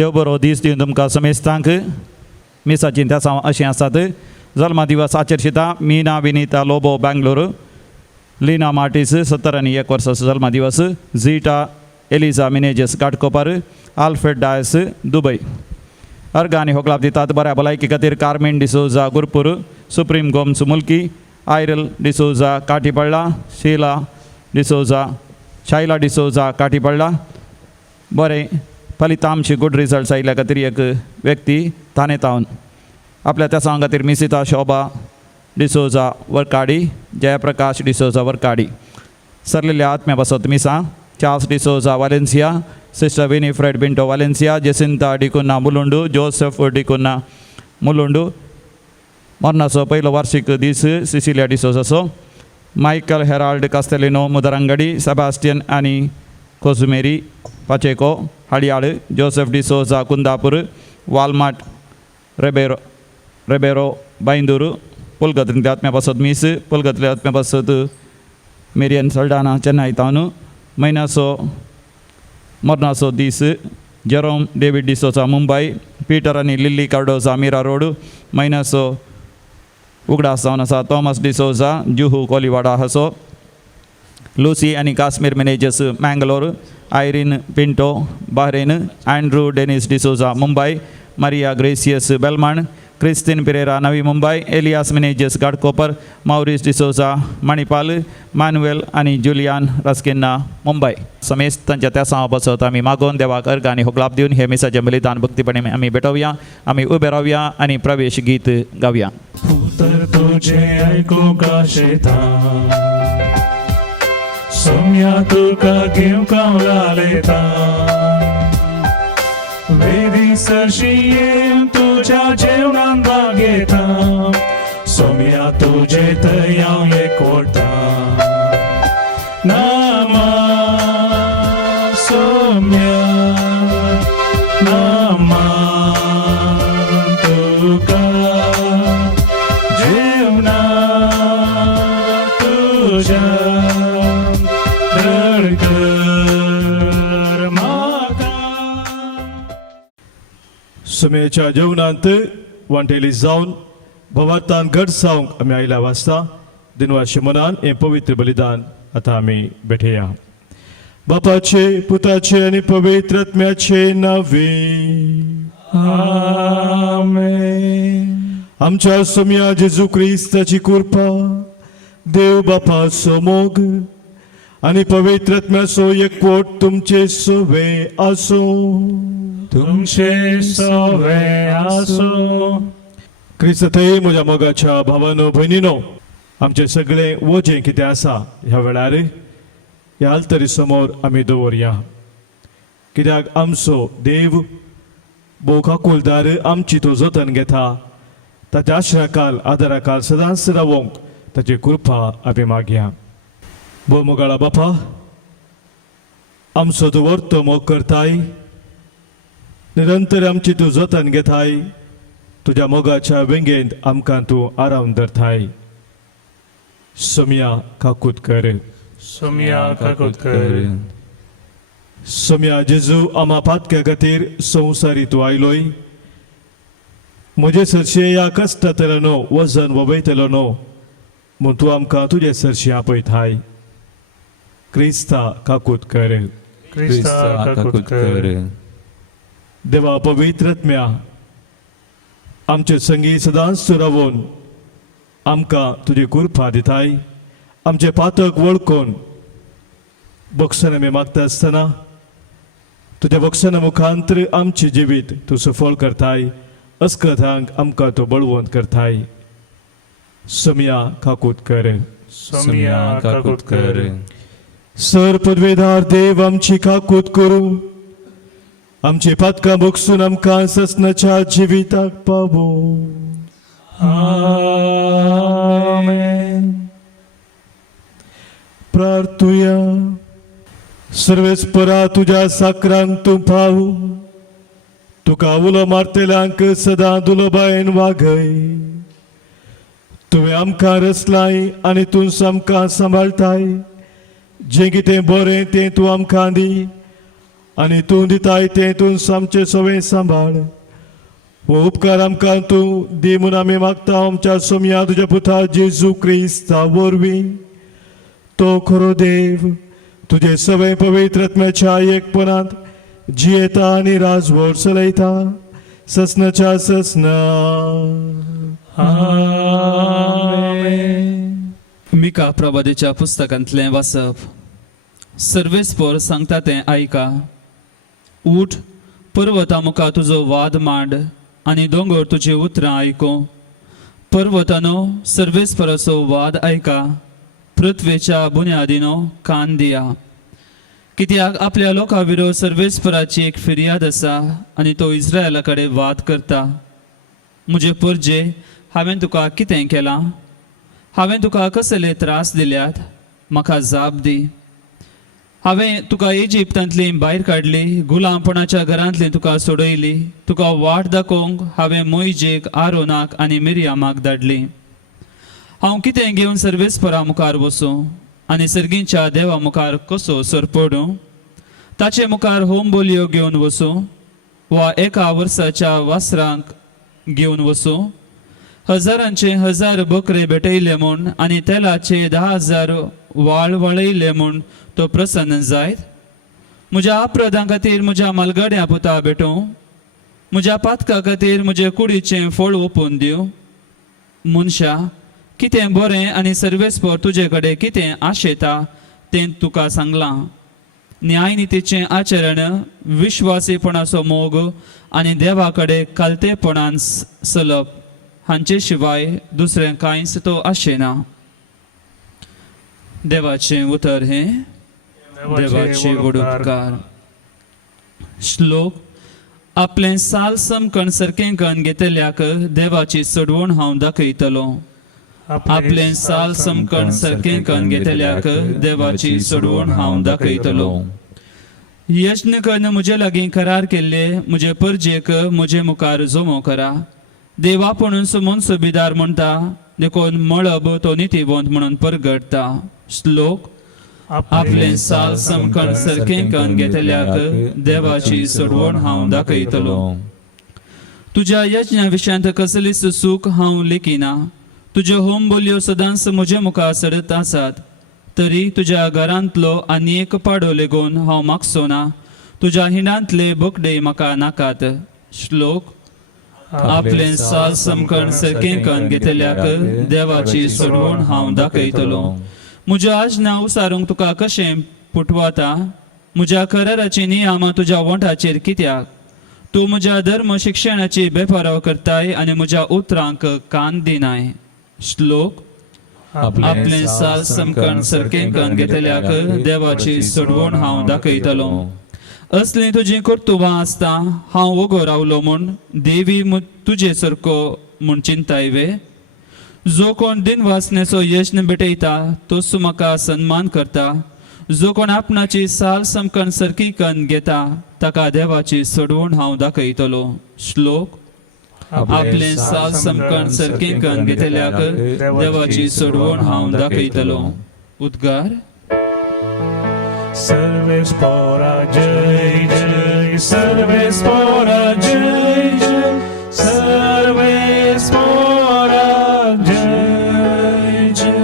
देव बरो दीस दिवन तुमकां समेस्तांक मिसाची त्या अशीं आसात. जल्मा दिवस आचरशिता मीना विनीता लोबो बेंगलोर, लीना मार्टिस 70 वर्साचो जल्मा दिवस. Zeta Eliza मिनेजेस Ghatkopar, Alfred Dias Dubai. अर्घ आनी होकलाप दितात बऱ्या भलायकी खातीर कार्मेन डिसोजा गुरपूर, सुप्रीम गोम्स मुल्की, आयरल डिसोजा काटीपडला, शायला डिसोजा काटीपडला. बरें फलितांश गुड रिजल्ट्स आयिल्ल्या खातीर एक व्यक्ती थानेतावन आपल्या त्या सांगा खातीर मिसिता शोभा डिसोजा वर्काडी, जयप्रकाश डिसोजा वर्काडी. सरलेल्या आत्म्या बसत मिसा Charles D'Souza Valencia, sister Winifred Pinto Valencia, Jacintha D'Cunha Mulund, Joseph D'Cunha Mulund. मरणाचो पयलो वार्षिक दीस सिसिलिया डिसोजाचो. Michael Harold Castelino Mudarangadi, Sebastian आनी कोजुमेरी पाचेको हाडियाळ, जोसेफ डिसोजा कुंदापूर, वालमार्ट रेबेरो बैंदूर. पुलगतल्या आत्म्या बसत मीस, पुलगतल्या आत्म्या बसत मेरियन सल्डाना चेन्नई तावन. महिन्याचो मरणाचो दीस Jerome David D'Souza Mumbai, Peter आनी लिली कार्डोजा मीरा रोड. महिन्याचो उगडास जावन आसा थॉमस डिसोजा जुहू कोलीवाडा हसो. लुसी आनी Casimir Menezes Mangalore, Irene Pinto Bahrain, Andrew Dennis D'Souza Mumbai, Maria Gracias Belman, Christine Pereira Navi Mumbai, Elias Menezes Ghatkopar, Maurice D'Souza Manipal, Manuel आनी जुलियान रस्किन्ना मुंबई. समेस्त तांच्या त्या सांव बसत आमी मागोवन देवाक अर्घ आनी होकलाप दिवन हे मिसाचें बलिदान भक्तीपणे आमी भेटोवया. आमी उबे रावया आनी प्रवेश गीत गावया. पुत्र तुझे ऐकूंका शेता, सोम्या तुका घेवंका लालेता, वेदी सरशीयेन तुझ्या जेवणान बागेता, सोम्या तुझे तया एकवटा. नामा सोम्या नामा तुका जेवणा तुझ्या धडकर म्हाका. सोम्याच्या जेवणांत वांटेली जावन भवार्थान घट जावंक आमी आयल्या वाजता दिनवारचे मनान हें पवित्र बलिदान आतां आमी भेटया. बापाचे पुताचे आनी पवित्र आत्म्याचे नावे आमेन. आमच्या सोम्या जेजू क्रिस्ताची कृपा, देव बापाचो मोग आनी पवित्र आत्म्याचो एकवट तुमचे सोवे आसो. तुमचे सोवे आसो. क्रिस्त थंय म्हज्या मोगाच्या भावानो भयणीनो, आमचे सगळे वजें कितें आसा ह्या वेळार ह्या आल्तरी समोर आमी दवरया. कित्याक आमचो देव बोखाकुलदार आमची तो जतन घेता. ताच्या आश्रयाखाल आदाराखाल सदांच रावंक ताची कृपा आमी मागया. बो मोगाळा बापा, आमचो तूं वर्तो मोग करताय, निरंतर आमची तूं जतन घेताय. तुज्या मोगाच्या वेंगेंत आमकां तूं आराम धरताय. सोम्या काकूत कर, सोम्या काकूत कर. सोम्या जेजू आमा पातक्या खातीर संवसारी तूं आयलोय. म्हजे सरशे ह्या कश्टांतलो न्हू, वजन वबयतलो न्हू, म्हूण तूं आमकां तुजे सरशी आपयताय. क्रिस्ता काकूत कर. क्रिस्ता काकूत कर. देवा पवित्र आत्म्या, आमचे संगी सदांच रावून आमकां तुजी कृपा दिताय. आमचे पातक वळखून बक्षण आमी मागता आसतना तुज्या बक्षणा मुखांतर आमचे जिवीत तूं सफळ करताय. अस्कथांक आमकां तूं बळवंत करताय. सोम्या काकूत कर. सोम्या काकूत कर. सर पदवेदार देव आमची काकूत करूं, आमची पातकां बक्षून आमकां ससनाच्या जिविताक पावो. आमेन. प्रार्थुया. सर्वेस्परा तुझ्या साकरांक तूं पाव, तुका उलो मारतेल्यांक सदां दुलोबायेन वागय. तुवें आमकां रचलाय आनी तूं आमकां सांबाळटाय. जें कितें बरें तें तूं आमकां दी आनी तूं दिताय तें तूं आमचे सगळें सांबाळ. हो उपकार आमकां तूं दी म्हूण आमी मागता आमच्या सोम्या तुज्या पुता जेजू क्रिस्ता वरवीं. तो खरो देव तुजे सगळे पवित्र आत्म्याच्या एकपणांत जियेता आनी राजवट चलयता ससनाच्या ससना. मिका प्रवादीच्या पुस्तकांतलें वाचप. सर्वेस्पर सांगता तें आयका. उठ, पर्वता मुखार तुजो वाद मांड आनी दोंगर तुजी उतरां आयकूं. पर्वतानो, सर्वेस्पराचो वाद आयका. पृथ्वेच्या बुन्यादीनो कान दिया. कित्याक आपल्या लोकां विरोध सर्वेस्पराची एक फिर्याद आसा आनी तो इस्रायला कडेन वाद करता. म्हजे परजे, हांवें तुका कितें केलां? हांवें तुका कसले त्रास दिल्यात? म्हाका जाप दी. हांवें तुका इजिप्तांतली भायर काडली, गुलामपणाच्या घरांतली तुका सोडयली. तुका वाट दाखोवंक हांवें मोइजेक, आरोनाक आनी मिरयामाक धाडली. हांव कितें घेवन सर्वेस्परा मुखार वचूं आनी सर्गींच्या देवा मुखार कसो सरपडूं? ताचे मुखार होम बोलयो घेवन वचूं वा एका वर्साच्या वासरांक घेवन वचूं? हजारांचे हजार बकरे भेटयले म्हूण आनी तेलाचे 10,000 वाळ वळयले म्हूण तो प्रसन्न जायत? म्हज्या अपराधां खातीर म्हज्या मालगाड्या पुता भेटूं? म्हज्या पातका खातीर म्हजे कुडीचें फळ ओपून दिवं? मनशा, कितें बरें आनी सर्वेस्पर तुजे कडेन कितें आशेता तें तुका सांगलां. न्यायनितीचें आचरण, विश्वासीपणाचो मोग आनी देवा कडेन कालतेपणान चलप, हांचे शिवाय दुसरें कांयच तो आशेना. देवाचें उतर हे देवाचे व्हड उपकार. श्लोक. आपलें साल समकण सारकें करून घेतल्याक देवाची चडवण हांव दाखयतलो. आपलें साल समकण सारकें करून घेतल्याक देवाची चडवण हांव दाखयतलो. यज्ञ करून म्हजे लागीं करार केल्ले म्हजे परजेक म्हजे मुखार जमो करा. देव आपुणूच समोन सुबेदार म्हणटा, देखून मळब तो नितीवंत म्हणून परगडटा. श्लोक. आपलें साल समकण सारकें करून घेतल्याक देवाची चडवण हांव दाखयतलो. तुज्या यज्ञा विशयांत कसलीच सूख हांव लेखिना. तुज्यो होम बोलयो सदांच म्हजे मुखार सडत आसात. तरी तुज्या घरांतलो आनी एक पाडो लेगून हांव मागचो ना. तुज्या हिंडांतले बोकडे म्हाका नाकात. श्लोक. आपलें साल समकण सारकें करून घेतल्याक देवाची चडवण हांव दाखयतलो. म्हज्या आज्ञा उसारूंक तुका कशें पुटवाता? म्हज्या कराराची नियमां तुज्या वोंटाचेर कित्याक? तूं म्हज्या धर्म शिक्षणाची बेपराव करताय आनी म्हज्या उतरांक कान दिनाय. श्लोक. आपलें साल समकण सारकें करून घेतल्याक देवाची चडवण हांव दाखयतलो. असलीं तुजीं कर्तुवां आसता हांव वगो रावलो म्हूण देवी तुजे सारको म्हूण चिंताय वे. जो कोण दिनवासनेचो यज्ञ भेटयता तोच म्हाका सन्मान करता. जो कोण आपणाची साल समकण सारकी करून घेता ताका देवाची चडवण हांव दाखयतलो. श्लोक. आपलें साल समकण सारकें करून घेतल्याक देवाची चडवण हांव दाखयतलो. उद्गार. सर्वेस्परा जय जय, सर्वेस्परा जय जय, सर्वेस्परा जय जय.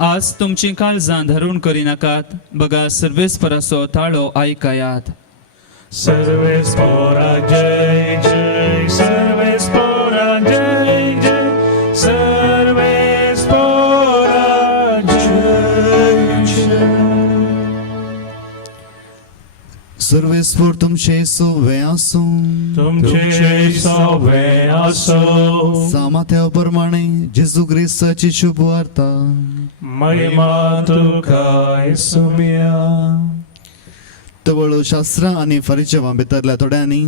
आज तुमची काळजां धरून करिनाकात. बघा, सर्वेस्पराचो ताळो आयकायात. सर्वेस्परा जय जय, सर्वेस्परा जय जय, सर्वेस्परा जय जय. सर्वेस्वर तुमचे सोवे आसूं. तुमचे सवे असो. सामाथ्या प्रमाणे जेजू ख्रिस्ताची शुभ वार्ता. महिमा तुका येसुमिया. तवळो शास्त्रां आनी फरिचेवां भितरल्या थोड्यांनी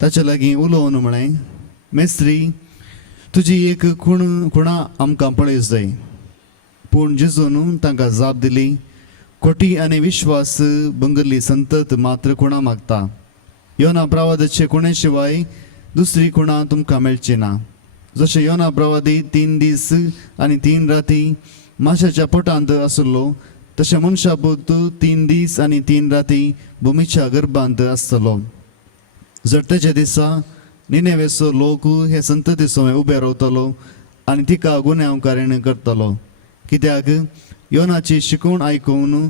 ताचे लागीं उलोवन म्हळें, मेस्त्री, तुजी एक खुणा आमकां पळयस जाय. पूण जेजून तांकां जाप दिली, खोटी आनी विश्वास भंगरली संतत मात्र खुणा मागता. योना प्रवादाचे खुणे शिवाय दुसरी खुणा तुमकां मेळची ना. जशें योना प्रवादी 3 दीस आनी 3 राती माशाच्या पोटांत आसलो, तशें मनशा पुत 3 दीस आनी 3 राती भुमीच्या गर्भांत आसतलो. जडतेच्या दिसा निनेवेचो लोक हे संतती सवय उबे रावतलो आनी तिका गुन्यांवकारीण करतलो, कित्याक योनाची शिकवण आयकून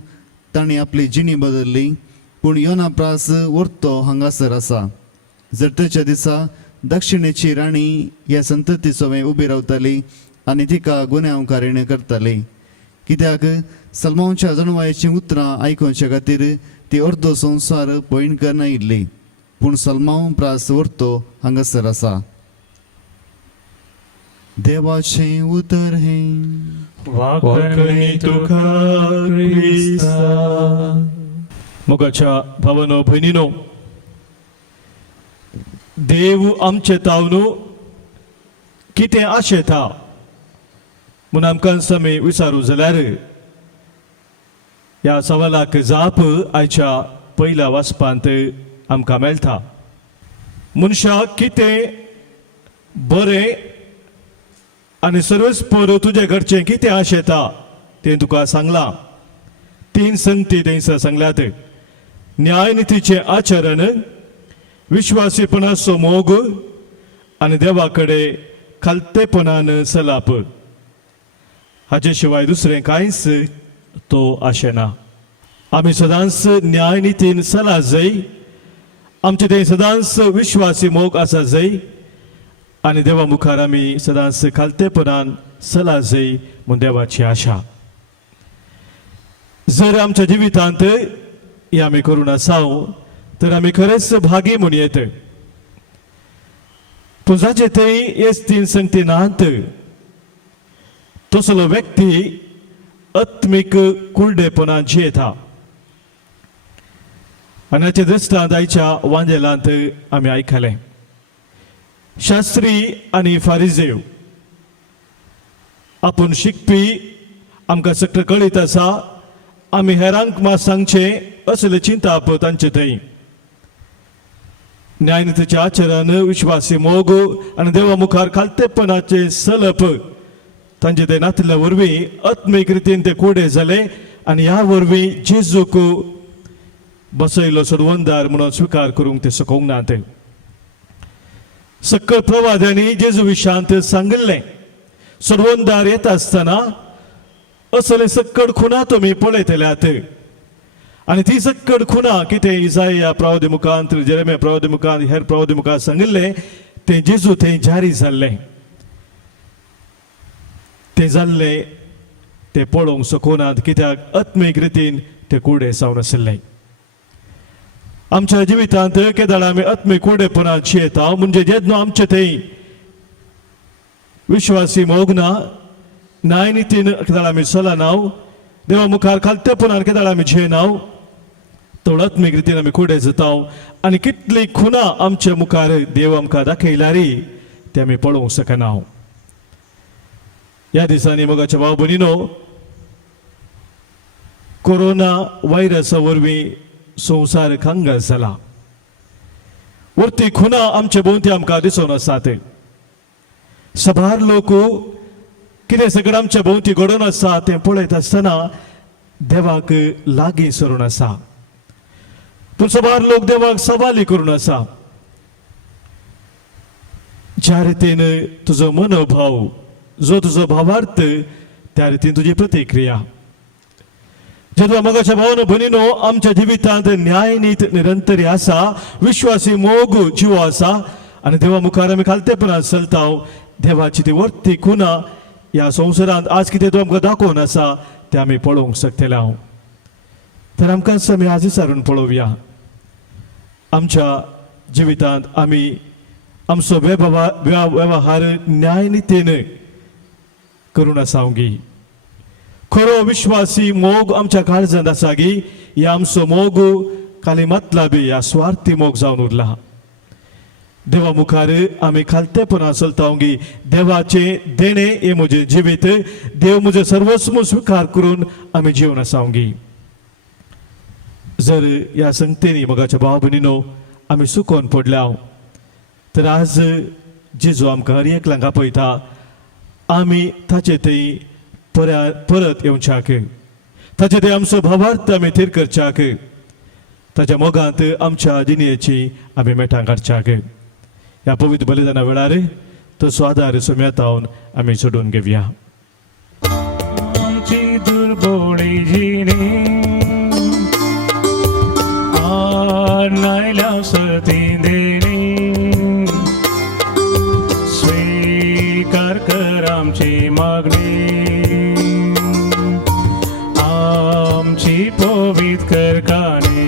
तांणी आपली जिणी बदलली. पूण योना प्रास व्हरतो हांगासर आसा. जडतेच्या दिसा दक्षिणेची राणी ह्या संतती सवय उबी रावतली आनी तिका गुन्यांवकारीण करतली, कित्याक सलमांच्या जणवायची उतरां आयकुचे खातीर ती अर्दो संवसार पळयन करना आयिल्ली. पूण सलमांव प्रास व्हरतो हांगासर आसा. देवाचें उतर हें वाकणी तुका क्रिस्ता. मोगाच्या भावानो भयणीनो, देव आमचे तावन कितें आशेता म्हूण आमकां समे विचारूं जाल्यार ह्या सवालाक जाप आयच्या पयल्या वाचपांत आमकां मेळटा. मनशाक कितें बरें आनी सर्वस्पर तुजे घरचें कितें आशेता तें तुका सांगलां. 3 संगती थंयसर सांगल्यात. न्यायनितीचें आचरण, विश्वासीपणाचो मोग आनी देवा कडेन खालतेपणान सलाप. हाचे शिवाय दुसरें कांयच तो आशेना. आमी सदांच न्यायनितीन चला जाय, आमचे थंय सदांच विश्वासी मोग आसा जाय आनी देवा मुखार आमी सदांच खालतेपणान चला जाय म्हूण देवाची आशा. जर आमच्या जिवितांत हे आमी करून आसाव तर आमी खरेंच भागी म्हूण येत. पूण जाचे थंय हेच 3 संगती नात तसलो व्यक्ती आत्मीक कुर्डेपणान जियेता. आनी हाचे दृश्टांत आयच्या वांजेलांत आमी आयकलें. शास्त्री आनी फारिजेव आपूण शिकपी आमकां सगळें कळीत आसा, आमी हेरांक मात सांगचें असले चिंताप तांचे थंय. न्यायनितीचें आचरण, विश्वासी मोग आनी देवा मुखार खालतेपणाचे सलप तांचे थंय नातिल्या वरवीं आत्मीक रितीन ते कुडे जाले आनी ह्या वरवीं जेजूक बसयलो सोडवणदार म्हणून स्विकार करूंक ते सकूंक नात. सकल प्रवाद्यांनी जेजू विशांत सांगिल्लें, सोडवणदार येता आसतना असले सक्कड खुणा तुमी पळयतल्यात. आनी ती सक्कड खुणा कितें इसाया प्रवादी मुखांत, जेरेमिया प्रवादी मुखांत, हेर प्रवादी मुखांत सांगिल्लें तें जेजू थंय जारी जाल्लें. तें जाल्लें तें पळोवंक सकूनात, कित्याक आत्मीक रितीन ते कुडे जावन आशिल्ले. आमच्या जिवितांत केदाळ आमी आत्मीक कुडेपणान जियेता, म्हणजे जेन्ना आमचे थंय विश्वासी मोग ना, न्यायनितीन केदाळ आमी चलनाव, देवा मुखार खालतेपणान केदाळ आमी जियेनाव, तो आत्मीक रितीन आमी कुडे जाताव. आनी कितली खुना आमच्या मुखार देव आमकां दाखयल्यारी ते आमी पळोवंक शकनाव. ह्या दिसांनी मोगाच्या भाव भयणीनो, कोरोना वायरसा वरवीं संवसार खंगाल जाला. वरती खुना आमचे भोंवती आमकां दिसून आसात. सभार लोक कितें सगळें आमच्या भोंवती घडोवन आसा तें पळयत आसतना देवाक लागीं सरून आसा. पूण सभार लोक देवाक सवाली करून आसा. ज्या रितीन तुजो मनोभाव, जो तुजो भावार्थ, त्या रितीन तुजी प्रतिक्रिया. जेन्ना मोगाच्या भावानो भयणीनो, आमच्या जिवितांत न्यायनीत निरंतरी आसा, विश्वासी मोग जिवो आसा आनी देवा मुखार आमी खालतेपणान चलताव. देवाची ती वर्ती खुना ह्या संवसारांत आज कितें तो आमकां दाखोवन आसा तें आमी पळोवंक शकतले. हांव तर आमकां आमी आज विचारून पळोवया, आमच्या जिवितांत आमी आमचो वेव्हार न्यायनितीन करून आसा गी. खरो विश्वासी मोग आमच्या काळजांत आसा गी. ह्या आमचो मोग खाली मतलाबी ह्या स्वार्थी मोग जावन उरला. देवा मुखार आमी खालतेपणान चलता गी. देवाचे देणे हे म्हजें जिवीत, देव म्हजें सर्वस्व स्विकार करून आमी जिवन आसा गी. जर ह्या संगतींनी मोगाच्या भाव भयणीनो आमी सुकोवन पडल्या तर आज जेजू आमकां हर एकल्यांक आपयता, आमी ताचे थंय परत येवच्याक, ताचे ते आमचो भावार्थ आमी थीर करच्याक ताच्या मोगांत आमच्या दिनयेची आमी मेठां काडच्याक ह्या पवित्र बलिदाना वेळार तो स्वादार सुम्यातावन आमी सोडून घेवया. आमची दुर्बळी जिणी नायल्या सती देणी स्वीकार कर आमची मागणी आमची पवित्र कर काणी.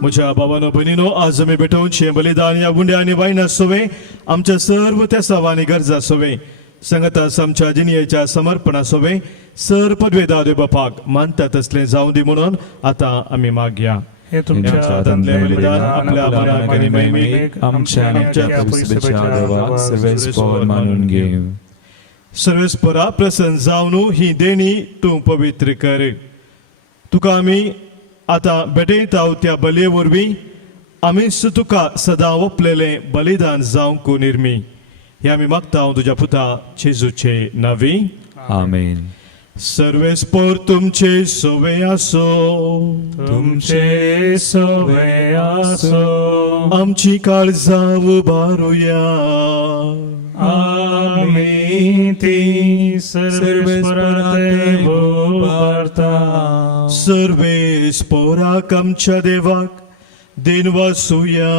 म्हज्या भावानो भयणीनो, आज आमी भेटोवचे बलिदान ह्या गुंड्या आनी वायन आसोवे आमच्या सर्व तेसाव आनी गरजा आसोवे संगतास आमच्या जिणयेच्या समर्पण आसोवे सर पदवेदार देव बापाक मानता तसलें जावं दी म्हणून आतां आमी मागया. हे तुमच्या हातांतलें बलिदान आपल्या बऱ्याक आनी महिमेक आमच्या देवा सर्वेस्पर मानून घेव. सर्वेस्परा प्रसन्न जावन ही देणी तूं पवित्र कर. तुका आमी आतां भेटयता त्या बलये वरवीं आमीच तुका सदां ओपलेलें बलिदान जावंक निर्मी हे आमी मागता तुज्या पुता जेजूचे नांवी. आमेन. सर्वेस्पर तुमचे सोवे आसो, तुमचे सोवे आसो, आमची काळजां बारुया आमी ती सर्वेस्पराते भोवता. सर्वेस्पराक आमच्या देवाक दिन वासुया.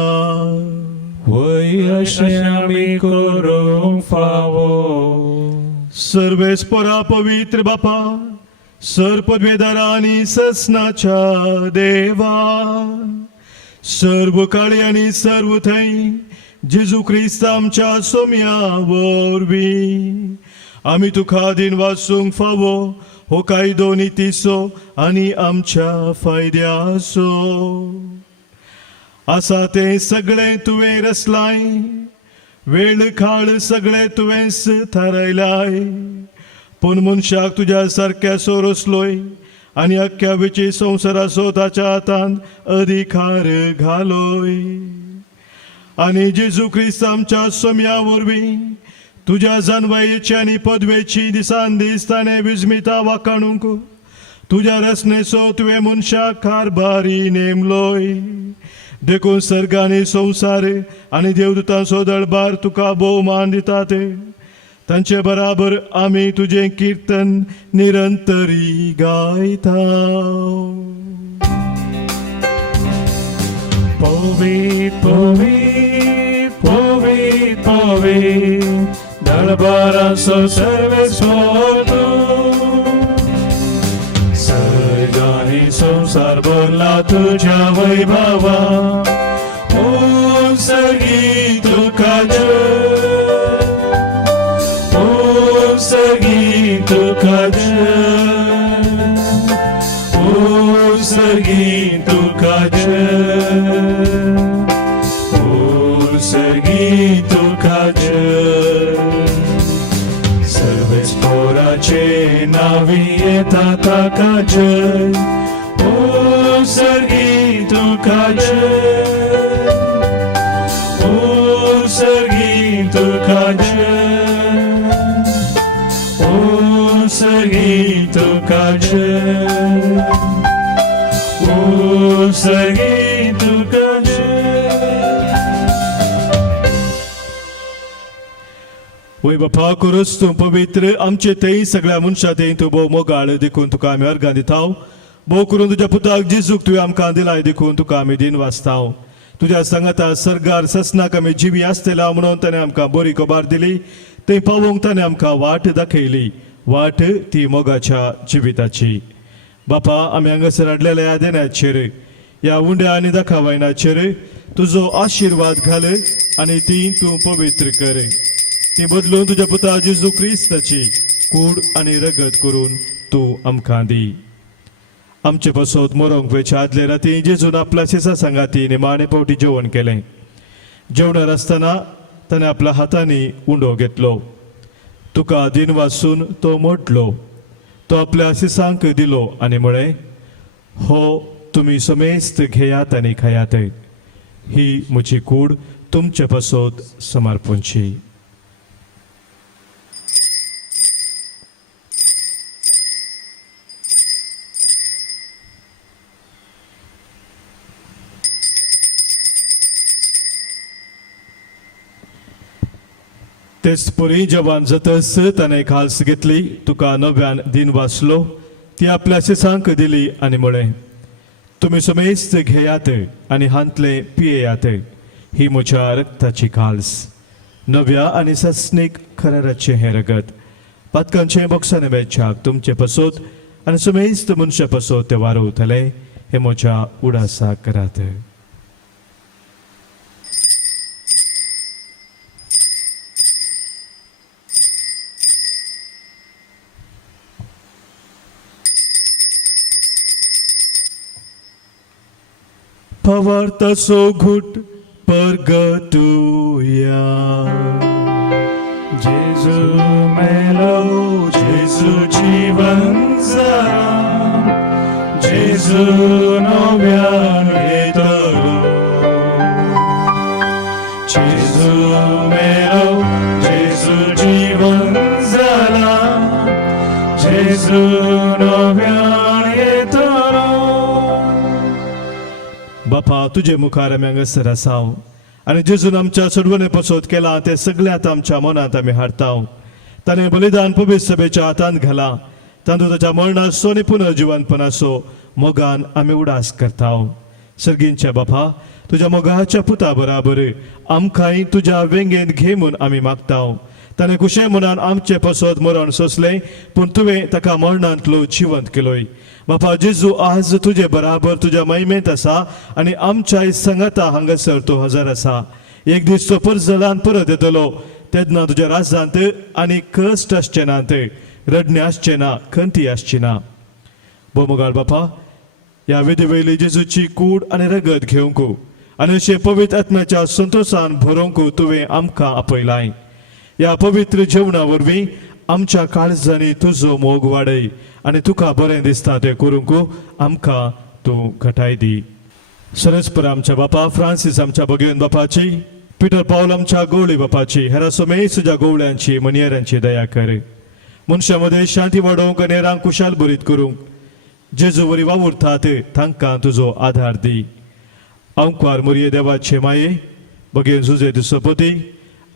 वय अशें आमी करूंक फावो. सर्वेस्परा पवित्र बापा सर पदवेदारा आनी ससनाच्या देवा सर्व काळी आनी सर्व थंय जेजू क्रिस्त आमच्या सोम्या वरवीं आमी तुका दिन वाचूंक फावो हो कायदो नितीसो आनी आमच्या फायद्याचो आसा तें सगळें तुवें रचलाय. वेळ काळ सगळें तुवेंच थारायलाय. पूण मनशाक तुज्या सारक्या सो रचलोय आनी अख्ख्या विची संवसाराचो ताच्या हातांत अधिकार घालोय. आनी जेजू क्रिस्त आमच्या सोम्या वरवीं तुज्या जानवायेची आनी पदवेची दिसान दीस ताणें विजमिता वाखाणूंक तुज्या रचनेचो तुवें मनशाक कारभारी नेमलोय. देखून सर्ग आनी संवसार आनी देवदूतांचो दळबार तुका भोवमान दितात. तांचे बराबर आमी तुजें किर्तन निरंतरी गायता. पवित्र पवित्र पवित्र पवित्र दळबाराचो सर्वेस्पर सर्गानी संसार भरला तुझ्या वैभवा. ओ सर्गी तुका जय, ओ सर्गी तुका जय, ओ सर्गी तुका जय, ओ सर्गी तुका जय. सर्वेस्पराचे नावी येता ताका जय. ओ सर्गी तुका जय, ओ सर्गी तुका जय, ओ सर्गी तुका जय, ओ सर्गी तुका जय. वय बापा करूच तूं पवित्र आमचे तेय सगळ्या मनशां तेय तूं भोव मोगाळ देखून तुका आमी अर्गां दिताव. भोव करून तुज्या पुताक जेजूक तुवें आमकां दिलाय देखून तुका आमी दिन वाचताव. तुज्या सांगाता सर्गार ससनाक आमी जिवी आसतेला म्हणून ताणें आमकां बरी खबर दिली. ते पावोवंक ताणें आमकां वाट दाखयली. वाट ती मोगाच्या जिविताची. बापा आमी हांगासर हाडलेल्या ह्या देण्याचेर ह्या उंड्या आनी दाखवायनाचेर तुजो आशिर्वाद घाल आनी ती तूं पवित्र कर. ती बदलून तुज्या पुता जेजू क्रिस्ताची कूड आनी रगत करून तूं आमकां दी. आमचे पासत मरोंक वेच्या आदले राती जेजून आपल्या शेसा सांगाती निमाणे पावटी जेवण केलें. जेवणार आसतना ताणें आपल्या हातांनी उंडो घेतलो. तुका दिन वाचून तो मोडलो. तो आपल्या शिसांक दिलो आनी म्हळें, हो तुमी समेस्त घेयात आनी खायात. ही म्हजी कूड तुमचे पासत समर्पणची. तेच पुरी जवान जातस ताणें खालस घेतली, तुका नव्यान दिन वाचलो, ती आपल्या शिसांक दिली आनी म्हळें, तुम्ही समेस्त घेयात आनी हांतले पियेयात, ही म्हज्या रक्ताची खालस, नव्या आनी सस्नीक खराराचें हें रगत. पातकांचे बॉक्साने वेचाक तुमचे पसोत आनी समेस्त मनशा पसोत ते वारोवतले, हे म्हज्या उडासा करात. Pavartaso gut pergatuia. Jesu melo, Jesu जीवन जरा, Jesu नव्यान येतलो. Jesu melo, Jesu जीवन जरा, Jesu नव्यान येतलो. बापा तुझे मुखार आमी हांगासर आसाव आनी जेजून आमच्या सोडवणे पसोत केला ते सगळ्यात आमच्या मनात आमी हाडटाव. ताणें बलिदान पवित्र सभेच्या हातांत घाला, तांदूळ ताच्या मरणाचो आनी पुनर्जिवनपणाचो मोगान आमी उडास करताव. सर्गींच्या बापा तुज्या मोगाच्या पुता बराबर आमकांय तुज्या वेंगेंत घे म्हूण आमी मागताव. ताणें कुशे मनान आमचे पसोत मरण सोंसलें, पूण तुवें ताका मरणांतलो जिवंत केलोय. बापा जेजू आज तुजे बराबर तुज्या महिमेंत आसा आनी आमच्या संगता हांगासर तो हजर आसा. एक दीस तो परजलान परत येतलो, तेन्ना तुज्या राजांत आनी कश्ट आसचे नात, रडणे आसचे ना, खंती आसची ना. बोमोगाळ बापा ह्या विधी वयली जेजूची कूड आनी रगत घेवंक आनी अशे पवित्र आत्म्याच्या संतोषान भरोवंक तुवें आमकां आपयलाय. ह्या पवित्र जेवणा वरवीं आमच्या काळजांनी तुजो मोग वाडय आनी तुका बरें दिसता तें करूंक आमकां तूं घटाय दी. सरस्पर आमच्या बापा, फ्रांसीस आमच्या भगिनी बापाची, पिटर पावल आमच्या गवळी बापाची, हेरा समेत तुज्या गवळ्यांची मनियरांची दया कर. मनशा मध्ये शांती वाडोवंक आनी हेरांक कुशाल बरीत करूंक जेजू वरी वावुरतात तांकां तुजो आधार दी. अंकार मुरये देवाचे माये, भगिनी जुजे दुसोपती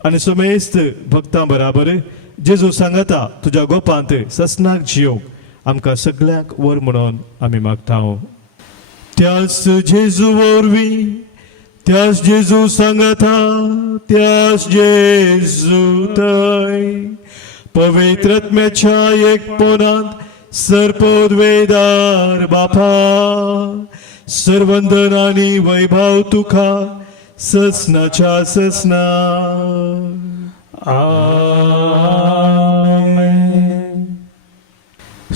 आनी समेस्त भक्तां बराबर जेजू सांगता तुज्या गोपांत ससनाक जियोंक आमकां सगळ्यांक वर म्हणून आमी मागतांव. त्याच जेजू वरवीं, त्याच जेजू सांगता, त्याच जेजू थंय पवित्र आत्म्याच्या एकपणांत सरपदवेदार बापा, सर्वंदन आनी वैभव तुका ससनाच्या ससना. आमेन.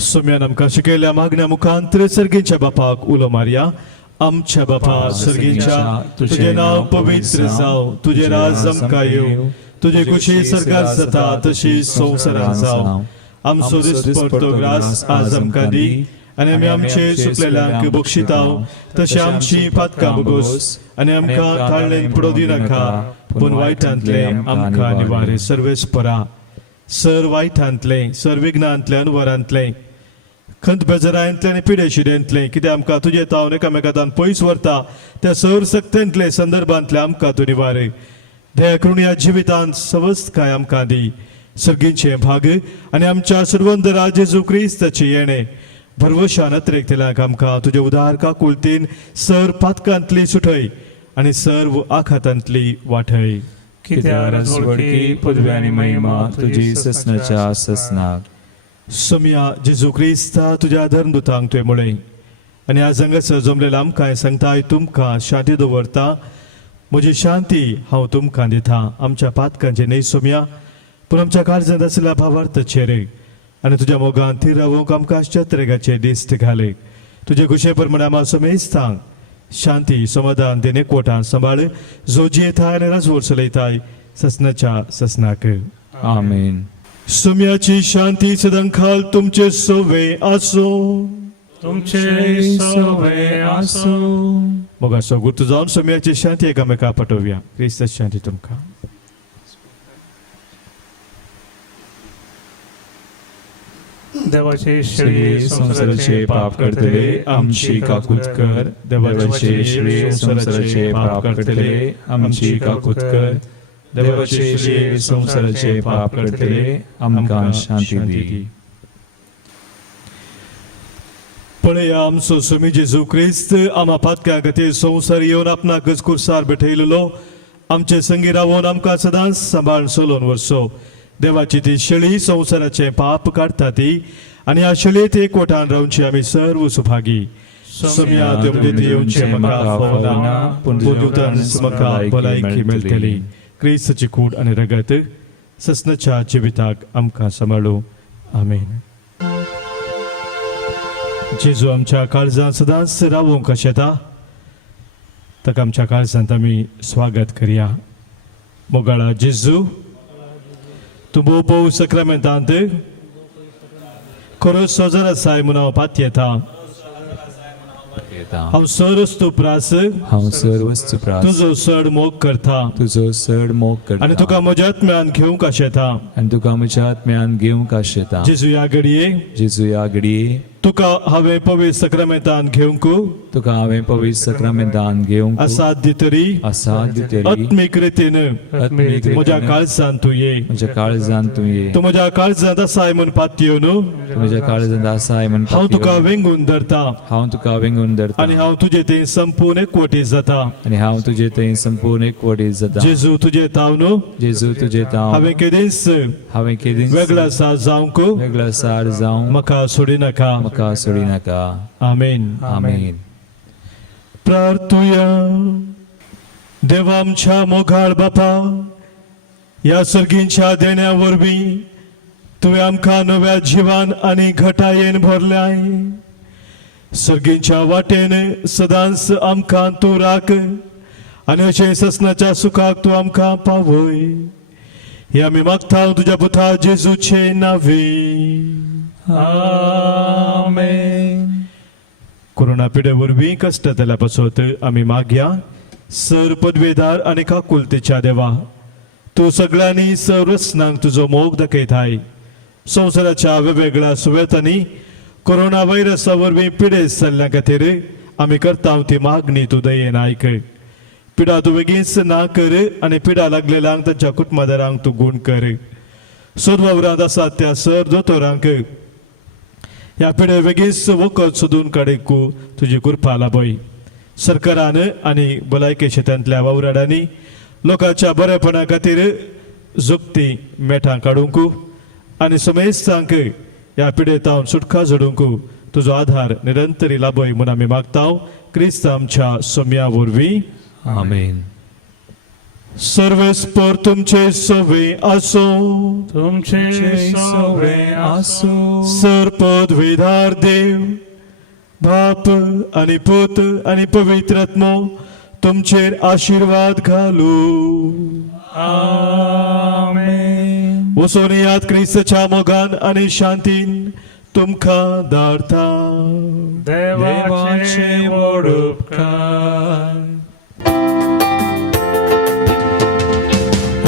सोम्यान आमकां शिकयल्या मागण्या मुखांतर सर्गीच्या बापाक उलो मारया. आमच्या बापा सर्गीच्या, तुझे नाव पवित्र जावं, तुझे राज आमकां येवं, तुझे कुशी सरकार जाता तशी संवसारांत जावं. आमचो दिसपडटो ग्रास आज आमकां दी आनी आमी आमचे सुकलेल्यांक बक्षिताव, तशें आमची पातकां बगोस आनी आमकां ताळणेन पडो दिनाका, पूण वायटांतले आमकां निवार. सर्वेस्परा सर वायटांतले, सर विघ्नांतले, अनवरांतले, खंत बेजारांतले आनी पिडेशिडेंतले, कितें आमकां तुजे तावन एकामेकांतान पयस व्हरता त्या सर सक्तेंतले संदर्भांतले आमकां तूं निवार. दया करून ह्या जिवितांत सवस्तकाय आमकां दी. सर्गींचे भाग आनी आमच्या सर्वंदरा जेजू क्रिस्ताचे येणे भरवशान अतिरेक्तल्यांक आमकां तुजे उदार काकुळतीन सर पातकांतली सुटय आनी सर्व आखातांतली वाटय. कित्याक राजवडकी पदवी आनी महिमा तुजी ससनाच्या ससनाक. सोम्या जेजू क्रिस्ता तुज्या धर्मदुतांक तुवें म्हळें आनी आज हांगासर जमलेल्या आमकां सांगताय, तुमकां शांती दवरता, म्हजी शांती हांव तुमकां दितां. आमच्या पातकांचे न्हय सोम्या, पूण आमच्या काळजांत आसलेल्या भावार्थाचेर आनी तुज्या मोगान ती रावूंक आमकां चत्रेगाचे दिश्ट घाले. तुजे कुशे प्रमाणे आमी समेस्तांक शांती समाधान देने एकवटान सांबाळ, जोजी येताय आनी राजवट चलयताय ससनाच्या ससनाक. आमेन. सोम्याची शांती सदांखाल तुमचे सोवे आसो. तुमचे सोवे आसो. मोगाचो गुर्त जावन सोम्याची शांती एकामेका पटोवया. क्रिस्ताची शांती तुमकां. देवाचे श्री संसाराचे पाप करतले आमची काकूत कर. देवाचे श्री संसाराचे पाप करतले आमची काकूत कर. देवाचे जे संसाराचे पाप करतले आमकां शांती दी. पळया आमचो स्वामी जेजू क्रिस्त आमा पातक्या खातीर संवसार येवन आपणाकच कुर्सार बैठयलेलो आमचे संगी रावून आमकां सदांच सांबाळून चलोवन वरसो. देवाची ती शेळी संवसाराचे पाप काडटा ती आनी ह्या शेळयेत एकवटान रावची आमी सर्व सुभागी. सोम्या तुमचे येवचे म्हाका फावना पूण दिवतांच म्हाका भलायकी मेळटली. क्रिस्ताची कूड आनी रगत ससनाच्या जिविताक आमकां सांबाळू. आमेन. जेजू आमच्या काळजांत सदांच रावूंक येता ताका आमच्या काळजांत आमी स्वागत करया. मोगाळा जेजू तूं भोव सक्रामेंतांत खरोच सोजर आसाय म्हूण हांव पात येता. हांव सर्वस्तू प्रास हांव सर्वस्तू प्रास तुजो चड मोग करता तुजो चड मोग करता आनी तुका म्हज्या आत्म्यान घेवंक येता. आनी तुका म्हज्या आत्म्यान घेवंक येता. जेजू ह्या घडये जेजू ह्या घडये तुका हांवें पवित्र सक्रामेंतान घेवंक तुका हांवें पवित्र सक्रामेंतान घेवंक असाध्य तरी असाध्य तरी आत्मीक रितीन म्हज्या काळजांत तूं ये. म्हज्या काळजांत तूं ये. तूं म्हज्या काळजांत आसाय म्हूण पातयो न्हू. तूं म्हज्या काळजांत आसाय म्हूण हांव तुका वेंगून धरता हांव तुका वेंगून धरता आनी हांव तुजे थंय संपूर्ण एकवटी जाता. आनी हांव तुजे थंय संपूर्ण एकवटी जाता. जेजू तुजे ताव न्हू. जेजू तुजे ताव हांवें केदीस केदींच वेगळा आसा जावंक वेगळा सार जावं म्हाका सोडी नाका. म्हाका सोडी नाका. आमेन. आमेन. प्रार्थुया. देवा आमच्या मोगाळ बापा ह्या सर्गींच्या देण्या वरवीं तुवें आमकां नव्या जिवान आनी घटायेन भरल्याय. सर्गींच्या वाटेन सदांच आमकां तूं राख आनी अशें ससनाच्या सुखाक तूं आमकां पावय. हे आमी मागता तुज्या पुता जेजूचे नांवे. आमेन. कोरोना पिडे वरवीं कश्ट जाल्या पासत आमी मागया. सर पदवेदार आनी काकुलतेच्या देवा तूं सगळ्यांनी सर्वस्नांक तुजो मोग दाखयताय. संवसाराच्या वेगवेगळ्या सुवातांनी कोरोना व्हायरसा वरवीं पिडेस जाल्ल्या खातीर आमी करता ती मागणी तूं दयेन आयक. पिडा तूं बेगीनच ना कर आनी पिडा लागलेल्यांक तांच्या कुटुंबदारांक तूं गूण कर. सोदवावरांत आसात त्या सर दोतोरांक ह्या पिडे बेगीनच वखद सोदून काडूंक तुजी कृपा लाभय. सरकारान आनी भलायकी क्षेत्रांतल्या वावराडांनी लोकांच्या बरेपणा खातीर जुक्ती मेठां काडूंक आनी समेस्तांक ह्या पिडेतावन सुटका जोडूंक तुजो आधार निरंतरी लाभय म्हूण आमी मागता. क्रिस्त आमच्या सोम्या वरवीं. आमेन. सर्वेस्पर तुमचे सवे आसो. तुमचे सवे आसो. सर पदवेदार देव बाप आनी पूत आनी पवित्र आत्मो तुमचेर आशीर्वाद घालू. आमेन. वचून याद क्रिस्ताच्या मोगान आनी शांतीन तुमकां धाडटा. देवाचे व्हड उपकार.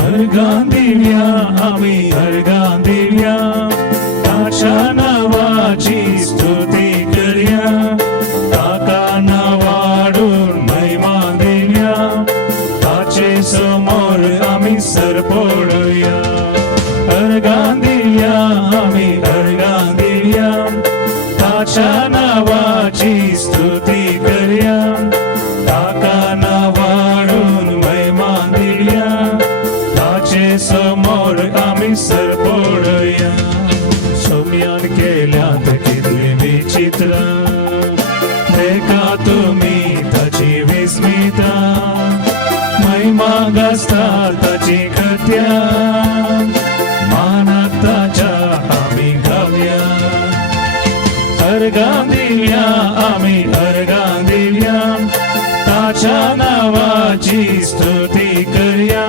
अर्गां दिल्या आमी अर्गां दिल्या ताच्या नांवाची स्तुती करया. ताका नांवाडून महिमा दिल्या ताचे समोर आमी सर पडुया. अर्गां दिल्या आमी अर्गां दिल्या ताच्या नांवाची स्तुती करया. ताका नांवाडून महिमा दिल्या ताचे समोर आमी सर पडुया. सोम्यान केल्यात कितले विचित्र देखा तुमी ताची विस्मिता. महिमा गाजता ताची कृत्या मानाक ताच्या आमी गावया. अर्गां दिल्या आमी अर्गां दिल्या ताच्या नांवाची स्तुती करया.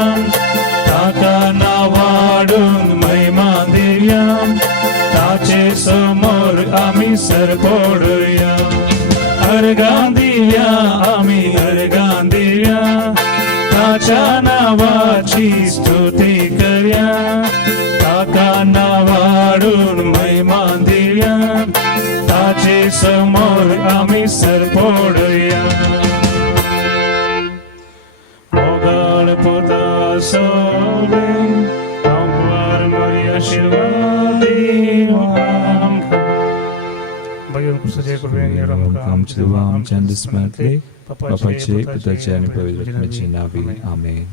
ताका नांवाडून महिमा दिल्या ताचे समोर आमी सर पडुया. अर्गां दिल्या आमी अर्गां दिल्या ताच्या नांवाची स्तुती करया. ताका नांवाडून महिमा दिल्या ताचे समोर आमी सर पडुया. मोगाळ पुता वासोले आमवर मरी आशीर्वादी Bagian ku saja kurbangan ya Rabb Come to the warm, tender smart Papache, Putache, and Pavitra Navi. Amen.